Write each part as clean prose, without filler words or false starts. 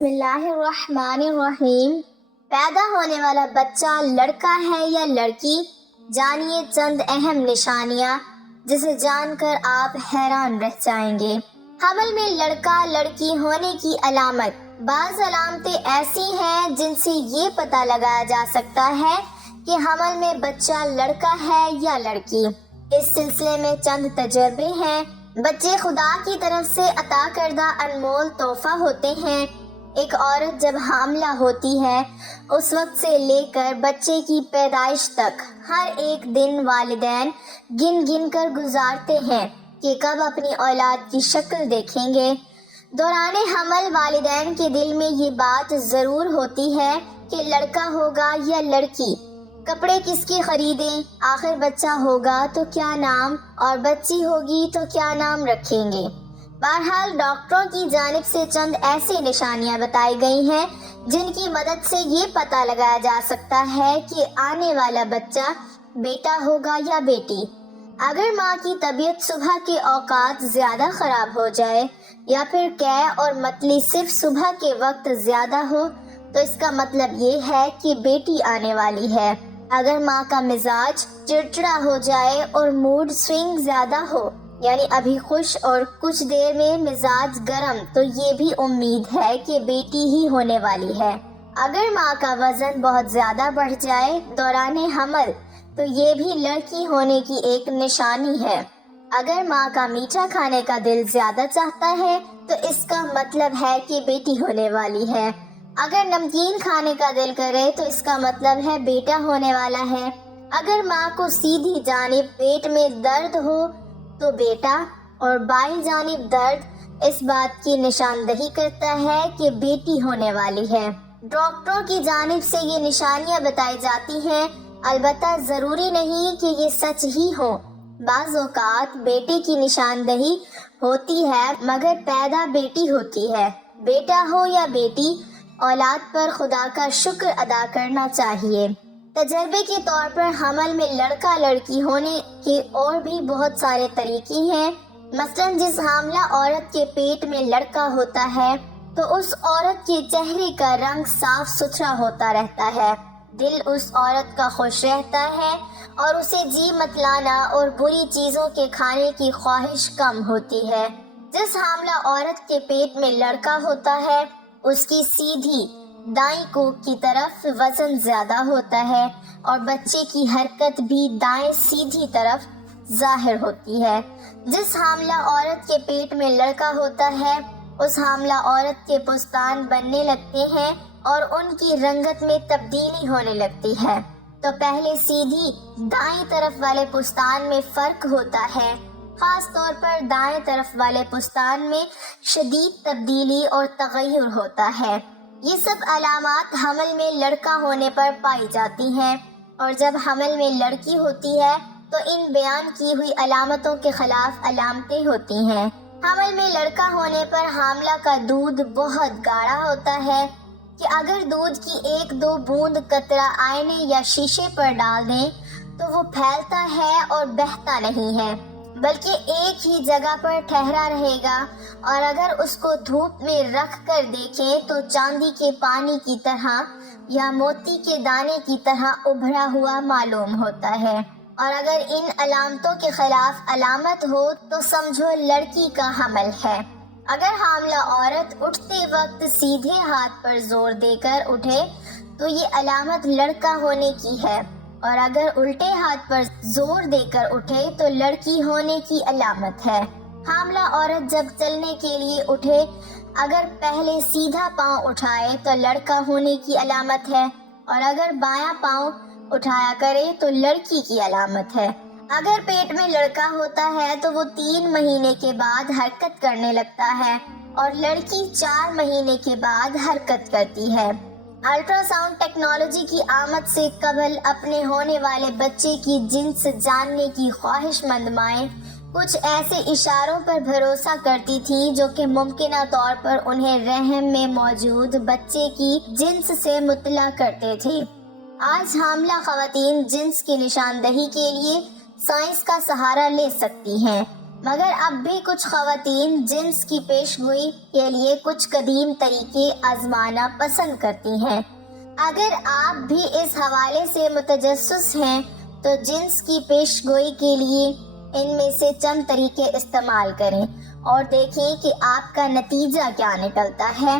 بسم اللہ الرحمن الرحیم۔ پیدا ہونے والا بچہ لڑکا ہے یا لڑکی، جانیے چند اہم نشانیاں جسے جان کر آپ حیران رہ جائیں گے۔ حمل میں لڑکا لڑکی ہونے کی علامت۔ بعض علامتیں ایسی ہیں جن سے یہ پتہ لگایا جا سکتا ہے کہ حمل میں بچہ لڑکا ہے یا لڑکی۔ اس سلسلے میں چند تجربے ہیں۔ بچے خدا کی طرف سے عطا کردہ انمول تحفہ ہوتے ہیں۔ ایک عورت جب حاملہ ہوتی ہے اس وقت سے لے کر بچے کی پیدائش تک ہر ایک دن والدین گن گن کر گزارتے ہیں کہ کب اپنی اولاد کی شکل دیکھیں گے۔ دوران حمل والدین کے دل میں یہ بات ضرور ہوتی ہے کہ لڑکا ہوگا یا لڑکی، کپڑے کس کے خریدیں، آخر بچہ ہوگا تو کیا نام، اور بچی ہوگی تو کیا نام رکھیں گے۔ بہرحال ڈاکٹروں کی جانب سے چند ایسی نشانیاں بتائی گئی ہیں جن کی مدد سے یہ پتہ لگایا جا سکتا ہے کہ آنے والا بچہ بیٹا ہوگا یا بیٹی۔ اگر ماں کی طبیعت صبح کے اوقات زیادہ خراب ہو جائے یا پھر قے اور متلی صرف صبح کے وقت زیادہ ہو تو اس کا مطلب یہ ہے کہ بیٹی آنے والی ہے۔ اگر ماں کا مزاج چڑچڑا ہو جائے اور موڈ سوئنگ زیادہ ہو، یعنی ابھی خوش اور کچھ دیر میں مزاج گرم، تو یہ بھی امید ہے کہ بیٹی ہی ہونے والی ہے۔ اگر ماں کا وزن بہت زیادہ بڑھ جائے دوران حمل تو یہ بھی لڑکی ہونے کی ایک نشانی ہے۔ اگر ماں کا میٹھا کھانے کا دل زیادہ چاہتا ہے تو اس کا مطلب ہے کہ بیٹی ہونے والی ہے۔ اگر نمکین کھانے کا دل کرے تو اس کا مطلب ہے بیٹا ہونے والا ہے۔ اگر ماں کو سیدھی جانب پیٹ میں درد ہو تو بیٹا، اور بائیں جانب درد اس بات کی نشاندہی کرتا ہے کہ بیٹی ہونے والی ہے۔ ڈاکٹروں کی جانب سے یہ نشانیاں بتائی جاتی ہیں، البتہ ضروری نہیں کہ یہ سچ ہی ہو۔ بعض اوقات بیٹے کی نشاندہی ہوتی ہے مگر پیدا بیٹی ہوتی ہے۔ بیٹا ہو یا بیٹی، اولاد پر خدا کا شکر ادا کرنا چاہیے۔ تجربے کے طور پر حمل میں لڑکا لڑکی ہونے کے اور بھی بہت سارے طریقے ہیں۔ مثلاً جس حاملہ عورت کے پیٹ میں لڑکا ہوتا ہے تو اس عورت کے چہرے کا رنگ صاف ستھرا ہوتا رہتا ہے، دل اس عورت کا خوش رہتا ہے اور اسے جی متلانا اور بری چیزوں کے کھانے کی خواہش کم ہوتی ہے۔ جس حاملہ عورت کے پیٹ میں لڑکا ہوتا ہے اس کی سیدھی دائیں کوکھ کی طرف وزن زیادہ ہوتا ہے اور بچے کی حرکت بھی دائیں سیدھی طرف ظاہر ہوتی ہے۔ جس حاملہ عورت کے پیٹ میں لڑکا ہوتا ہے اس حاملہ عورت کے پستان بننے لگتے ہیں اور ان کی رنگت میں تبدیلی ہونے لگتی ہے۔ تو پہلے سیدھی دائیں طرف والے پستان میں فرق ہوتا ہے، خاص طور پر دائیں طرف والے پستان میں شدید تبدیلی اور تغیر ہوتا ہے۔ یہ سب علامات حمل میں لڑکا ہونے پر پائی جاتی ہیں، اور جب حمل میں لڑکی ہوتی ہے تو ان بیان کی ہوئی علامتوں کے خلاف علامتیں ہوتی ہیں۔ حمل میں لڑکا ہونے پر حاملہ کا دودھ بہت گاڑھا ہوتا ہے کہ اگر دودھ کی ایک دو بوند قطرہ آئینے یا شیشے پر ڈال دیں تو وہ پھیلتا ہے اور بہتا نہیں ہے، بلکہ ایک ہی جگہ پر ٹھہرا رہے گا، اور اگر اس کو دھوپ میں رکھ کر دیکھیں تو چاندی کے پانی کی طرح یا موتی کے دانے کی طرح ابھرا ہوا معلوم ہوتا ہے۔ اور اگر ان علامتوں کے خلاف علامت ہو تو سمجھو لڑکی کا حمل ہے۔ اگر حاملہ عورت اٹھتے وقت سیدھے ہاتھ پر زور دے کر اٹھے تو یہ علامت لڑکا ہونے کی ہے، اور اگر الٹے ہاتھ پر زور دے کر اٹھے تو لڑکی ہونے کی علامت ہے۔ حاملہ عورت جب چلنے کے لیے اٹھے اگر پہلے سیدھا پاؤں اٹھائے تو لڑکا ہونے کی علامت ہے، اور اگر بایاں پاؤں اٹھایا کرے تو لڑکی کی علامت ہے۔ اگر پیٹ میں لڑکا ہوتا ہے تو وہ 3 مہینے کے بعد حرکت کرنے لگتا ہے اور لڑکی 4 مہینے کے بعد حرکت کرتی ہے۔ الٹرا ساؤنڈ ٹیکنالوجی کی آمد سے قبل اپنے ہونے والے بچے کی جنس جاننے کی خواہش مند مائیں کچھ ایسے اشاروں پر بھروسہ کرتی تھیں جو کہ ممکنہ طور پر انہیں رحم میں موجود بچے کی جنس سے مطلع کرتے تھے۔ آج حاملہ خواتین جنس کی نشاندہی کے لیے سائنس کا سہارا لے سکتی ہیں۔ مگر اب بھی کچھ خواتین جنس کی پیش گوئی کے لیے کچھ قدیم طریقے آزمانا پسند کرتی ہیں۔ اگر آپ بھی اس حوالے سے متجسس ہیں تو جنس کی پیش گوئی کے لیے ان میں سے چند طریقے استعمال کریں اور دیکھیں کہ آپ کا نتیجہ کیا نکلتا ہے۔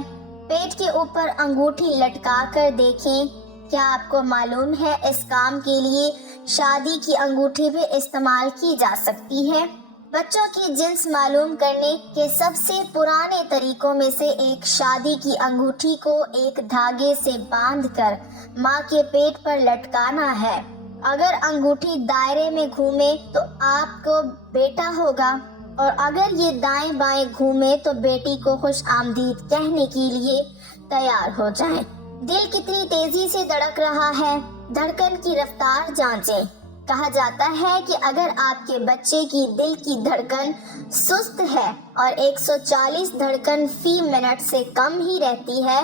پیٹ کے اوپر انگوٹھی لٹکا کر دیکھیں۔ کیا آپ کو معلوم ہے اس کام کے لیے شادی کی انگوٹھی بھی استعمال کی جا سکتی ہے؟ بچوں کی جنس معلوم کرنے کے سب سے پرانے طریقوں میں سے ایک شادی کی انگوٹھی کو ایک دھاگے سے باندھ کر ماں کے پیٹ پر لٹکانا ہے۔ اگر انگوٹھی دائرے میں گھومے تو آپ کو بیٹا ہوگا، اور اگر یہ دائیں بائیں گھومے تو بیٹی کو خوش آمدید کہنے کے لیے تیار ہو جائیں۔ دل کتنی تیزی سے دھڑک رہا ہے، دھڑکن کی رفتار جانچیں۔ کہا جاتا ہے کہ اگر آپ کے بچے کی دل کی دھڑکن سست ہے اور 140 دھڑکن فی منٹ سے کم ہی رہتی ہے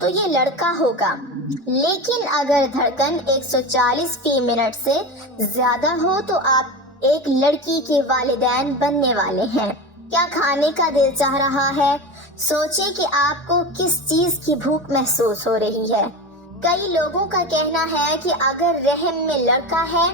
تو یہ لڑکا ہوگا، لیکن اگر دھڑکن 140 فی منٹ سے زیادہ ہو تو آپ ایک لڑکی کے والدین بننے والے ہیں۔ کیا کھانے کا دل چاہ رہا ہے؟ سوچیں کہ آپ کو کس چیز کی بھوک محسوس ہو رہی ہے۔ کئی لوگوں کا کہنا ہے کہ اگر رحم میں لڑکا ہے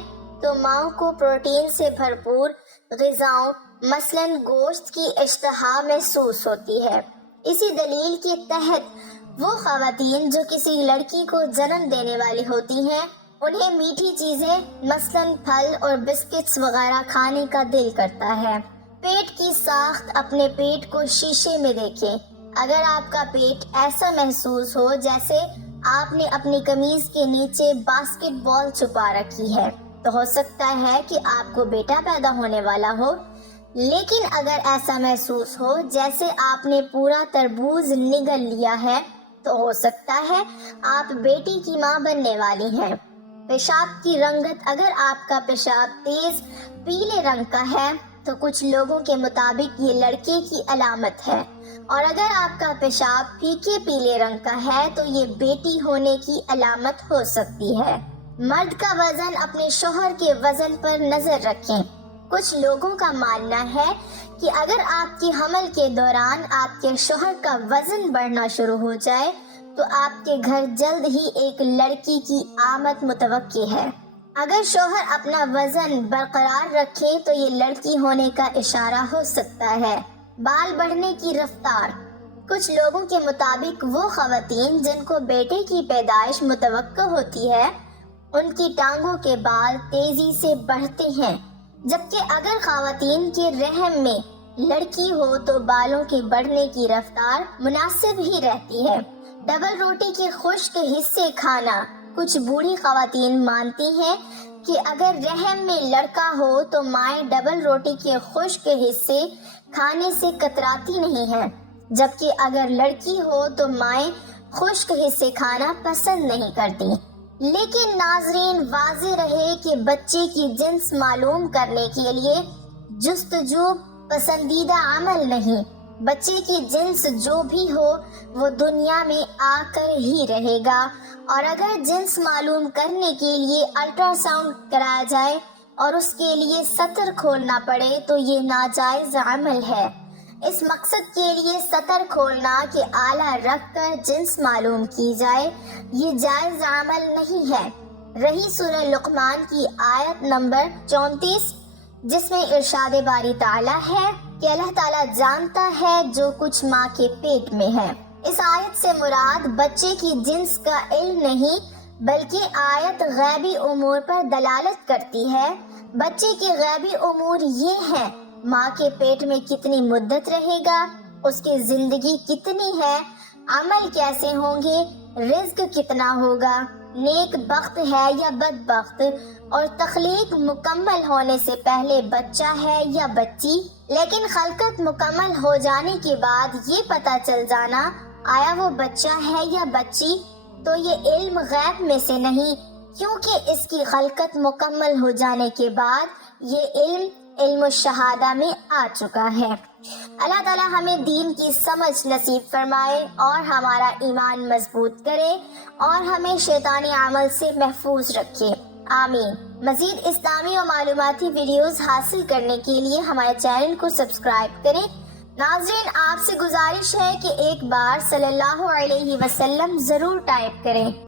تو ماں کو پروٹین سے بھرپور غذاؤں مثلاً گوشت کی اشتہا محسوس ہوتی ہے۔ اسی دلیل کے تحت وہ خواتین جو کسی لڑکی کو جنم دینے والی ہوتی ہیں انہیں میٹھی چیزیں مثلاً پھل اور بسکٹس وغیرہ کھانے کا دل کرتا ہے۔ پیٹ کی ساخت۔ اپنے پیٹ کو شیشے میں دیکھیں۔ اگر آپ کا پیٹ ایسا محسوس ہو جیسے آپ نے اپنی قمیض کے نیچے باسکٹ بال چھپا رکھی ہے تو ہو سکتا ہے کہ آپ کو بیٹا پیدا ہونے والا ہو، لیکن اگر ایسا محسوس ہو جیسے آپ نے پورا تربوز نگل لیا ہے تو ہو سکتا ہے آپ بیٹی کی ماں بننے والی ہیں۔ پیشاب کی رنگت۔ اگر آپ کا پیشاب تیز پیلے رنگ کا ہے تو کچھ لوگوں کے مطابق یہ لڑکے کی علامت ہے، اور اگر آپ کا پیشاب پھیکے پیلے رنگ کا ہے تو یہ بیٹی ہونے کی علامت ہو سکتی ہے۔ مرد کا وزن۔ اپنے شوہر کے وزن پر نظر رکھیں۔ کچھ لوگوں کا ماننا ہے کہ اگر آپ کی حمل کے دوران آپ کے شوہر کا وزن بڑھنا شروع ہو جائے تو آپ کے گھر جلد ہی ایک لڑکی کی آمد متوقع ہے۔ اگر شوہر اپنا وزن برقرار رکھے تو یہ لڑکی ہونے کا اشارہ ہو سکتا ہے۔ بال بڑھنے کی رفتار۔ کچھ لوگوں کے مطابق وہ خواتین جن کو بیٹے کی پیدائش متوقع ہوتی ہے ان کی ٹانگوں کے بال تیزی سے بڑھتے ہیں، جبکہ اگر خواتین کے رحم میں لڑکی ہو تو بالوں کے بڑھنے کی رفتار مناسب ہی رہتی ہے۔ ڈبل روٹی کے خشک حصے کھانا۔ کچھ بوڑھی خواتین مانتی ہیں کہ اگر رحم میں لڑکا ہو تو مائیں ڈبل روٹی کے خشک حصے کھانے سے کتراتی نہیں ہیں، جبکہ اگر لڑکی ہو تو مائیں خشک حصے کھانا پسند نہیں کرتی۔ لیکن ناظرین، واضح رہے کہ بچے کی جنس معلوم کرنے کے لیے جستجو پسندیدہ عمل نہیں۔ بچے کی جنس جو بھی ہو وہ دنیا میں آ کر ہی رہے گا، اور اگر جنس معلوم کرنے کے لیے الٹرا ساؤنڈ کرایا جائے اور اس کے لیے سطر کھولنا پڑے تو یہ ناجائز عمل ہے۔ اس مقصد کے لیے سطر کھولنا کے آلہ رکھ کر جنس معلوم کی جائے یہ جائز عمل نہیں ہے۔ رہی سورہ لقمان کی آیت نمبر 34 جس میں ارشاد باری تعالیٰ ہے کہ اللہ تعالیٰ جانتا ہے جو کچھ ماں کے پیٹ میں ہے۔ اس آیت سے مراد بچے کی جنس کا علم نہیں بلکہ آیت غیبی امور پر دلالت کرتی ہے۔ بچے کے غیبی امور یہ ہیں: ماں کے پیٹ میں کتنی مدت رہے گا، اس کی زندگی کتنی ہے، عمل کیسے ہوں گے، رزق کتنا ہوگا، نیک بخت ہے یا بدبخت، اور تخلیق مکمل ہونے سے پہلے بچہ ہے یا بچی۔ لیکن خلقت مکمل ہو جانے کے بعد یہ پتہ چل جانا آیا وہ بچہ ہے یا بچی تو یہ علم غیب میں سے نہیں، کیونکہ اس کی خلقت مکمل ہو جانے کے بعد یہ علم الشہادہ میں آ چکا ہے۔ اللہ تعالیٰ ہمیں دین کی سمجھ نصیب فرمائے اور ہمارا ایمان مضبوط کرے اور ہمیں شیطانی عمل سے محفوظ رکھے، آمین۔ مزید اسلامی و معلوماتی ویڈیوز حاصل کرنے کے لیے ہمارے چینل کو سبسکرائب کریں۔ ناظرین، آپ سے گزارش ہے کہ ایک بار صلی اللہ علیہ وسلم ضرور ٹائپ کریں۔